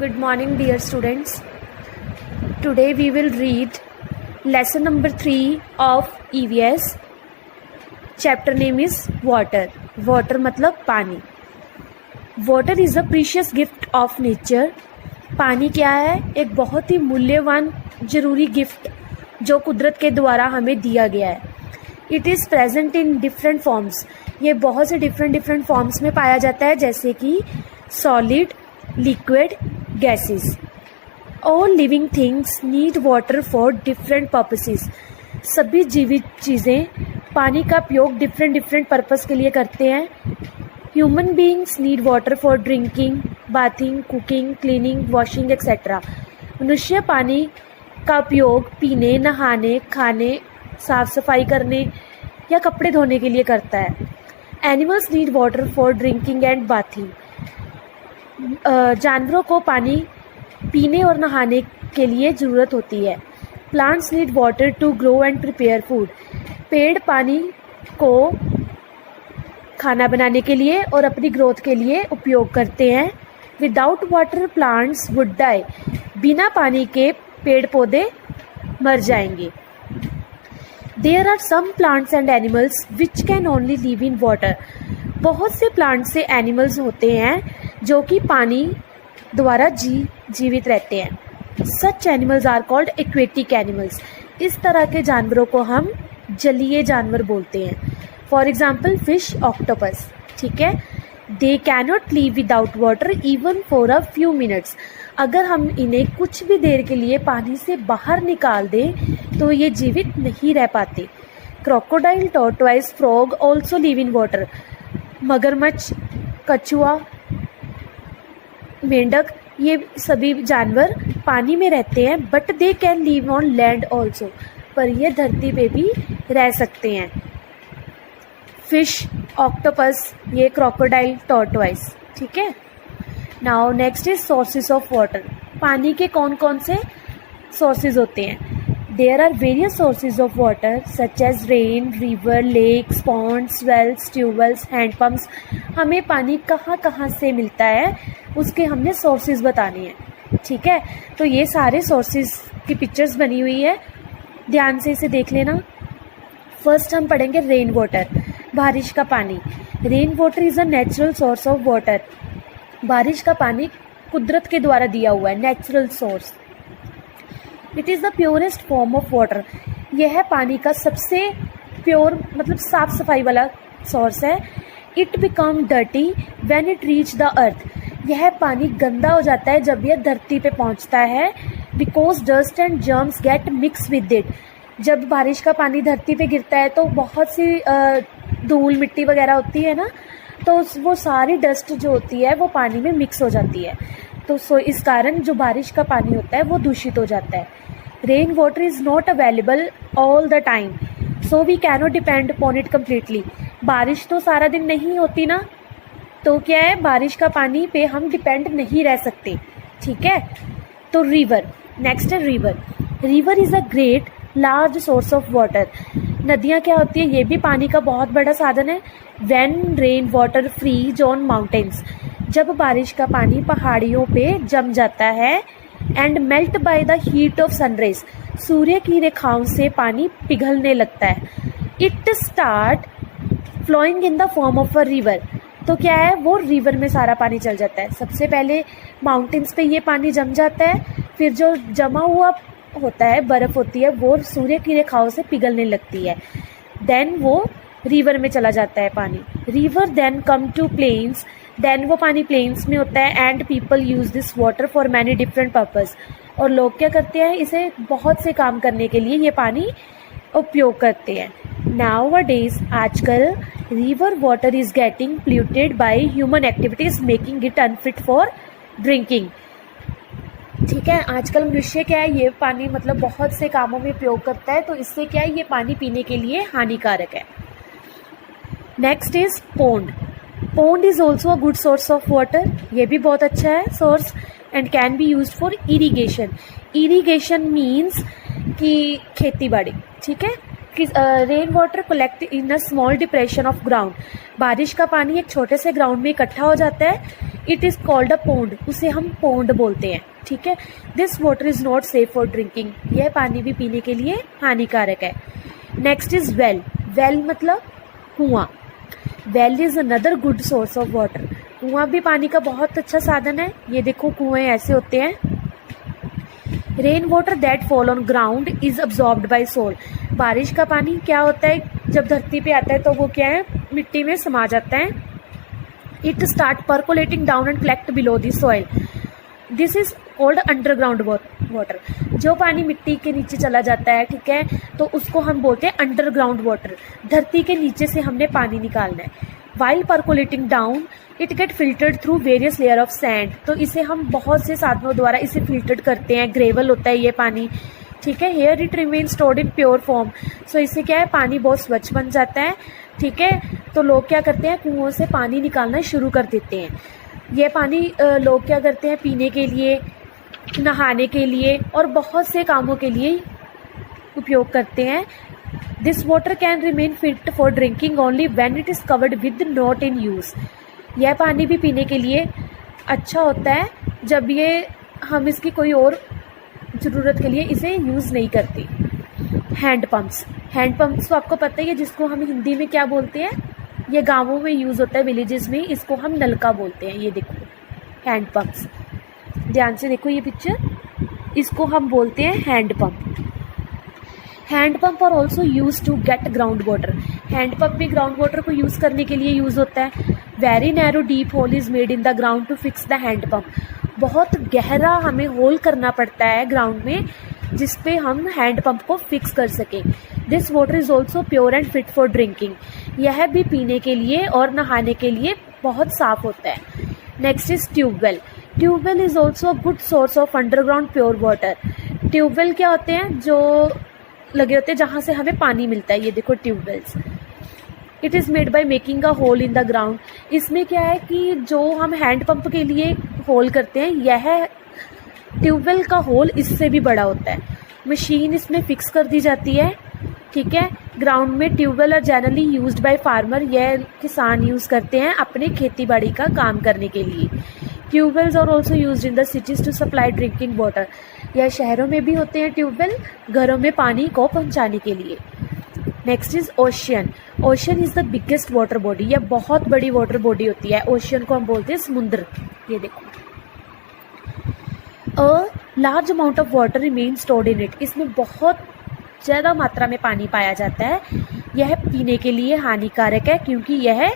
Good morning, dear students. Today we will read lesson number 3 of EVS. Chapter name is water. Water मतलब पानी. Water is a precious gift of nature. पानी क्या है? एक बहुत ही मूल्यवान ज़रूरी गिफ्ट जो कुदरत के द्वारा हमें दिया गया है. It is present in different forms. ये बहुत से डिफरेंट फॉर्म्स में पाया जाता है, जैसे कि solid, liquid, gases. All living things need water for different purposes. सभी जीवित चीज़ें पानी का उपयोग डिफरेंट पर्पस के लिए करते हैं. Human beings need water for drinking, bathing, cooking, cleaning, washing etcetera. मनुष्य पानी का उपयोग पीने, नहाने, खाने, साफ सफाई करने या कपड़े धोने के लिए करता है. Animals need water for drinking and bathing. जानवरों को पानी पीने और नहाने के लिए ज़रूरत होती है. Plants need water to grow and prepare food. पेड़ पानी को खाना बनाने के लिए और अपनी ग्रोथ के लिए उपयोग करते हैं. Without water plants would die. बिना पानी के पेड़ पौधे मर जाएंगे. There are some plants and animals which can only live in water. बहुत से प्लांट्स से एनिमल्स होते हैं जो कि पानी द्वारा जीवित रहते हैं. Such animals are called aquatic animals. इस तरह के जानवरों को हम जलीय जानवर बोलते हैं. For example fish, octopus. ठीक है. They cannot live without water even for a few minutes. अगर हम इन्हें कुछ भी देर के लिए पानी से बाहर निकाल दें तो ये जीवित नहीं रह पाते. Crocodile, tortoise, frog also live in water. मगरमच्छ, कछुआ, मेंढक, ये सभी जानवर पानी में रहते हैं. But they can live on land also. पर ये धरती पे भी रह सकते हैं. फिश, ऑक्टोपस, ये क्रोकोडाइल, टॉर्टोइस. ठीक है. Now next is sources of water. पानी के कौन कौन से सोर्सेज होते हैं? There are various sources of water such as rain, river, lakes, ponds, wells, tubewells, handpumps. हमें पानी कहाँ कहाँ से मिलता है उसके हमने सोर्सेज बताने हैं. ठीक है. तो ये सारे सोर्सेज की पिक्चर्स बनी हुई है, ध्यान से इसे देख लेना. फर्स्ट हम पढ़ेंगे रेन वाटर, बारिश का पानी. Rain water is a natural source of water. बारिश का पानी कुदरत के द्वारा दिया हुआ है, natural source. It is the purest form of water. यह है पानी का सबसे प्योर मतलब साफ सफाई वाला सोर्स है. It become dirty when it reach the earth. यह पानी गंदा हो जाता है जब यह धरती पे पहुंचता है. Because dust and germs gate mix with it. जब बारिश का पानी धरती पे गिरता है तो बहुत सी धूल मिट्टी वगैरह होती है ना, तो वो सारी डस्ट जो होती है वो पानी में मिक्स हो जाती है. तो इस कारण जो बारिश का पानी होता है वो दूषित हो जाता है. Rain water is not available all the time, so we cannot depend upon it completely. बारिश तो सारा दिन नहीं होती ना, तो क्या है, बारिश का पानी पे हम डिपेंड नहीं रह सकते. ठीक है. तो रिवर, नेक्स्ट है river. River is a great large source of water. नदियाँ क्या होती है, ये भी पानी का बहुत बड़ा साधन है. When rain water freeze on mountains. जब बारिश का पानी पहाड़ियों पे जम जाता है. And melt by the heat of sunrise. सूर्य की रेखाओं से पानी पिघलने लगता है. It start flowing in the form of a river. तो क्या है, वो रिवर में सारा पानी चल जाता है. सबसे पहले माउंटेन्स पे ये पानी जम जाता है, फिर जो जमा हुआ होता है, बर्फ़ होती है, वो सूर्य की रेखाओं से पिघलने लगती है. देन वो रिवर में चला जाता है पानी. River then come to plains. Then वो पानी प्लेन्स में होता है. And people use this water for many different purpose. और लोग क्या करते हैं, इसे बहुत से काम करने के लिए ये पानी उपयोग करते हैं. नाउ अ डेज, आजकल river water is getting polluted by human activities making it unfit for drinking. ठीक है. आजकल मनुष्य क्या है, ये पानी मतलब बहुत से कामों में उपयोग करता है, तो इससे क्या है, ये पानी पीने के लिए हानिकारक है. Next is pond. Pond is also a good source of water. ये भी बहुत अच्छा है source and can be use for irrigation. Irrigation means कि खेती बाड़ी. ठीक है. Rain water collect in a small depression of ground. बारिश का पानी एक छोटे से ग्राउंड में इकट्ठा हो जाता है. It is called a pond, उसे हम पोंड बोलते हैं, ठीक है। This water is not safe for drinking, यह पानी भी पीने के लिए हानिकारक है। नेक्स्ट इज़ वेल, वेल मतलब कुआं। Well is another good source of water, कुआं भी पानी का बहुत अच्छा साधन है। ये देखो कुएं ऐसे होते हैं। Rain water that fall on ground is absorbed by soil, बारिश का पानी क्या होता है जब धरती पे आता है तो वो क्या है, मिट्टी में समा जाता है। It start percolating down and collect below the soil, this is called underground water. जो पानी मिट्टी के नीचे चला जाता है, ठीक है, तो उसको हम बोलते हैं अंडरग्राउंड वाटर, धरती के नीचे से हमने पानी निकालना है। While percolating down it get filtered through various layer of sand, तो इसे हम बहुत से साधनों द्वारा इसे फिल्टर्ड करते हैं, ग्रेवल होता है ये पानी, ठीक है। Here it remain stored in pure form, so इससे क्या है, पानी बहुत स्वच्छ बन जाता है, ठीक है। तो लोग क्या करते हैं, कुओं से पानी निकालना शुरू कर देते हैं। ये पानी लोग क्या करते हैं, पीने के लिए, नहाने के लिए और बहुत से कामों के लिए उपयोग करते हैं। This water can remain fit for drinking only when it is covered with not in use, यह पानी भी पीने के लिए अच्छा होता है जब ये हम इसकी कोई और ज़रूरत के लिए इसे यूज़ नहीं करते। हैंड पम्प्स, हैंड पम्प्स तो आपको पता ही है, जिसको हम हिंदी में क्या बोलते हैं, ये गांवों में यूज़ होता है, विलेजेस में इसको हम नलका बोलते हैं। ये देखो हैंड पम्प्स, ध्यान से देखो ये पिक्चर, इसको हम बोलते हैं hand pump. Hand pump are also use to get ground water, hand pump भी ग्राउंड वाटर को यूज़ करने के लिए यूज़ होता है। Very narrow deep hole is made in the ground to fix the hand pump, बहुत गहरा हमें होल करना पड़ता है ग्राउंड में जिस पे हम हैंड पंप को फिक्स कर सकें। This water is also pure and fit for drinking, यह भी पीने के लिए और नहाने के लिए बहुत साफ़ होता है। Next is tubewell, tubewell is also a good source of underground pure water. Tubewell क्या होते हैं, जो लगे होते हैं जहाँ से हमें पानी मिलता है, ये देखो tubewells. It is made by making a hole in the ground, इसमें क्या है कि जो हम हैंड पंप के लिए होल करते हैं, यह ट्यूबवेल का होल इससे भी बड़ा होता है। मशीन इसमें फिक्स कर दी जाती है, ठीक है। ग्राउंड में tubewell are generally used by farmer, यह किसान यूज़ करते हैं अपने खेती बाड़ी का काम करने के लिए। Tubewells are also used in the cities to supply drinking water, यह शहरों में भी होते हैं ट्यूबवेल, घरों में पानी को पहुंचाने के लिए। Next is ocean, ocean is the biggest water body, यह बहुत बड़ी वाटर बॉडी होती है। ओशियन को हम बोलते हैं समुद्र। ये देखो, a large amount of water remain stored in it, इसमें बहुत ज़्यादा मात्रा में पानी पाया जाता है। यह पीने के लिए हानिकारक है क्योंकि यह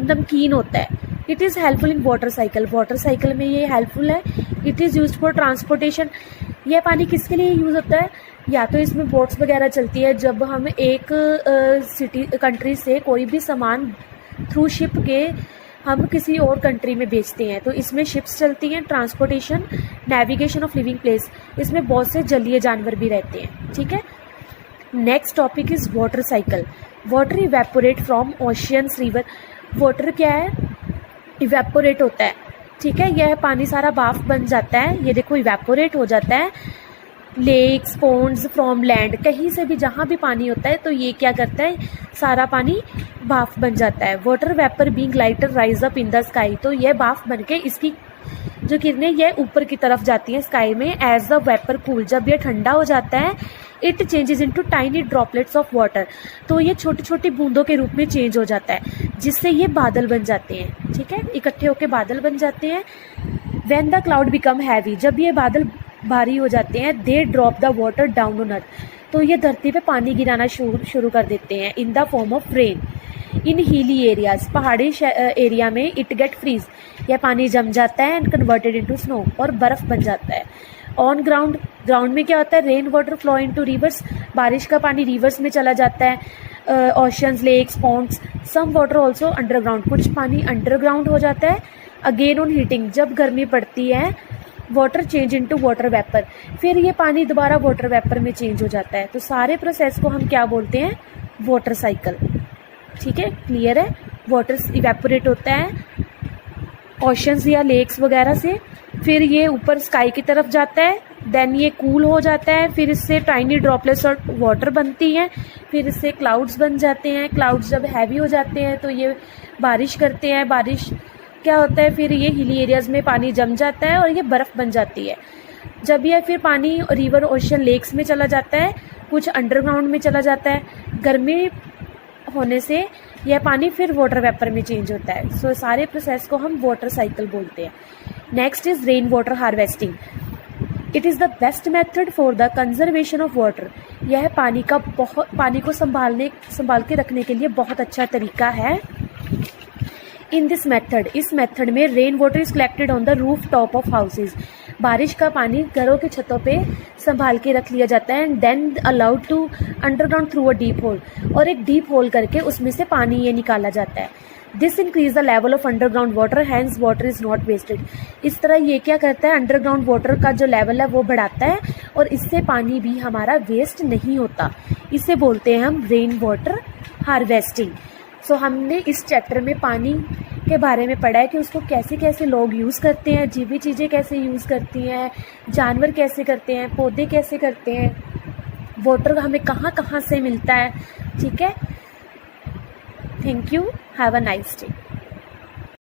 नमकीन होता है। It is helpful in water cycle, water cycle में ये हेल्पफुल है। It is use for transportation, यह पानी किसके लिए यूज़ होता है, या तो इसमें बोट्स वगैरह चलती है जब हम एक सिटी कंट्री से कोई भी सामान थ्रू शिप के हम किसी और कंट्री में भेजते हैं, तो इसमें शिप्स चलती हैं। Transportation, navigation of living place, इसमें बहुत से जलीय जानवर भी रहते हैं, ठीक है। Next topic is water cycle, water evaporate from oceans river, water क्या है, इवेपोरेट होता है, ठीक है। यह पानी सारा भाप बन जाता है, ये देखो इवेपोरेट हो जाता है। लेक्स, पॉन्ड्स फ्रॉम लैंड, कहीं से भी जहाँ भी पानी होता है तो ये क्या करता है, सारा पानी भाप बन जाता है। Water vapour being lighter rise up in the sky, तो यह भाप बन के इसकी जो किरणें यह ऊपर की तरफ जाती हैं स्काई में। एज द वेपर कूल, जब यह ठंडा हो जाता है, it changes into tiny droplets of water, तो ये छोटी छोटी बूंदों के रूप में चेंज हो जाता है, जिससे ये बादल बन जाते हैं, ठीक है, इकट्ठे होकर बादल बन जाते हैं। When the cloud become heavy, जब ये बादल भारी हो जाते हैं, they drop the water down on earth, तो ये धरती पे पानी गिराना शुरू कर देते हैं। इन the form of rain in hilly areas, पहाड़ी एरिया में इट गेट फ्रीज, यह पानी जम जाता है एंड कन्वर्टेड इनटू स्नो, और बर्फ़ बन जाता है। ऑन ग्राउंड, ग्राउंड में क्या होता है, rain water flow into rivers, बारिश का पानी रिवर्स में चला जाता है। Oceans, lakes, ponds, some water also underground, कुछ पानी अंडरग्राउंड हो जाता है। अगेन ऑन हीटिंग, जब गर्मी पड़ती है, water change into water vapour, फिर ये पानी दोबारा वाटर वेपर में चेंज हो जाता है। तो सारे प्रोसेस को हम क्या बोलते हैं, वाटर साइकिल, ठीक है, क्लियर है। वाटर इवेपोरेट होता है ओशंस या लेक्स वगैरह से, फिर ये ऊपर स्काई की तरफ जाता है, देन ये कूल हो जाता है, फिर इससे टाइनी ड्रॉपलेट्स और वाटर बनती हैं, फिर इससे क्लाउड्स बन जाते हैं। क्लाउड्स जब हैवी हो जाते हैं तो ये बारिश करते हैं, बारिश क्या होता है, फिर ये हिली एरियाज़ में पानी जम जाता है और ये बर्फ़ बन जाती है। जब यह फिर पानी रिवर, ओशन, लेक्स में चला जाता है, कुछ अंडरग्राउंड में चला जाता है, गर्मी होने से यह पानी फिर वाटर वेपर में चेंज होता है। सो सारे प्रोसेस को हम वाटर साइकिल बोलते हैं। Next is rain water harvesting. It is the best method for the conservation of water. यह पानी को संभाल के रखने के लिए बहुत अच्छा तरीका है। इन दिस मेथड, इस मेथड में rain water is collected on the roof top of houses. बारिश का पानी घरों के छतों पे संभाल के रख लिया जाता है, and then allowed to underground through a deep hole, और एक डीप होल करके उसमें से पानी ये निकाला जाता है। This increase the level of underground water, hence water is not wasted. इस तरह ये क्या करता है, अंडरग्राउंड वाटर का जो लेवल है वो बढ़ाता है, और इससे पानी भी हमारा वेस्ट नहीं होता। इसे बोलते हैं हम रेन वाटर हार्वेस्टिंग। सो हमने इस चैप्टर में पानी के बारे में पढ़ा है कि उसको कैसे कैसे लोग यूज़ करते हैं, जीवी चीज़ें कैसे यूज़ करती हैं, जानवर कैसे करते हैं, पौधे कैसे करते हैं, वाटर हमें कहाँ कहाँ से मिलता है। ठीक है, thank you, have a nice day.